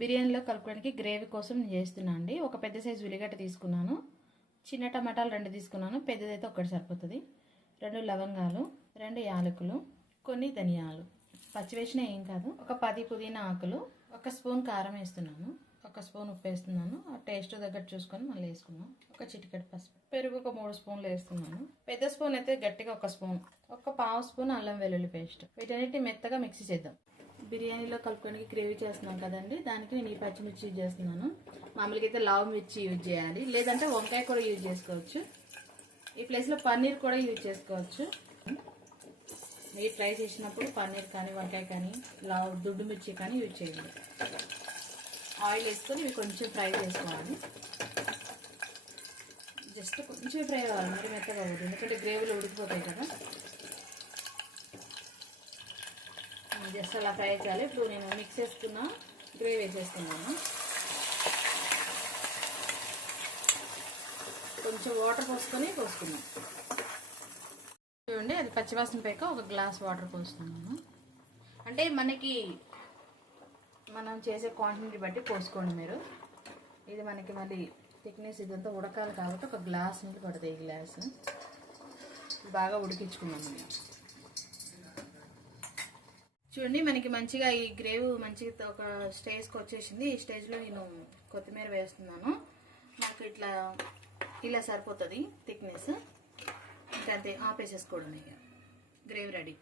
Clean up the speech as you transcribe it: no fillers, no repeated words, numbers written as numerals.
బిర్యానీలో కలుపుకోవడానికి గ్రేవీ కోసం నేను చేస్తున్నాను అండి. ఒక పెద్ద సైజు ఉల్లిగడ్డ తీసుకున్నాను, చిన్న టమాటాలు 2 తీసుకున్నాను, పెద్దదైతే ఒకటి సరిపోతుంది. 2 లవంగాలు, 2 యాలకులు, కొన్ని ధనియాలు, పచ్చివేసిన ఏం కాదు. ఒక 10 పుదీనా ఆకులు, 1 స్పూన్ కారం వేస్తున్నాను, 1 స్పూన్ ఉప్పు వేస్తున్నాను. ఆ టేస్ట్ దగ్గర చూసుకొని మళ్ళీ వేసుకున్నాం. ఒక చిటికెడు పసుపు, పెరుగు ఒక 3 స్పూన్లు వేస్తున్నాను. పెద్ద స్పూన్ అయితే గట్టిగా 1 స్పూన్, 1/2 స్పూన్ అల్లం వెల్లుల్లి పేస్ట్. వీటన్నిటిని మెత్తగా మిక్సీ చేద్దాం. బిర్యానీలో కలుపుకోవడానికి గ్రేవీ చేస్తున్నాం కదండి, దానికి నేను ఈ పచ్చిమిర్చి యూజ్ చేస్తున్నాను. మామూలుగా అయితే లావు మిర్చి యూజ్ చేయాలి, లేదంటే వంకాయ కూడా యూజ్ చేసుకోవచ్చు. ఈ ప్లేస్లో పన్నీర్ కూడా యూజ్ చేసుకోవచ్చు. మీరు ట్రై చేసినప్పుడు పన్నీర్ కానీ వంకాయ కానీ లావు దుడ్డు మిర్చి కానీ యూజ్ చేయండి. ఆయిల్ వేసుకొని ఇవి కొంచెం ఫ్రై చేసుకోవాలి. జస్ట్ కొంచెం ఫ్రై అవ్వాలి, మరి మెత్తగా అవ్వదు, ఎందుకంటే గ్రేవీలో ఉడికిపోతాయి కదా. జస్ట్ అలా ఫ్రై చేయాలి. ఇప్పుడు నేను మిక్స్ చేసుకున్న గ్రేవీ వేసేస్తున్నాను. కొంచెం వాటర్ పోసుకున్నాం. చూడండి, అది పచ్చివాసన పోయాక 1 గ్లాస్ వాటర్ పోస్తున్నాను. అంటే మనం చేసే క్వాంటిటీ బట్టి పోసుకోండి మీరు. ఇది మనకి మళ్ళీ థిక్నెస్ ఇదంతా ఉడకాలి కాబట్టి 1 గ్లాస్ నీళ్ళు పడుతుంది. ఈ గ్లాస్ బాగా ఉడికించుకున్నాము. చూడండి, మనకి మంచిగా ఈ గ్రేవీ మంచిగా ఒక స్టేజ్కి వచ్చేసింది. ఈ స్టేజ్లో నేను కొత్తిమీర వేస్తున్నాను. నాకు ఇలా సరిపోతుంది థిక్నెస్. ఇంకా అంతే, ఆపేసేసుకోవడం. ఇక గ్రేవీ రెడీ.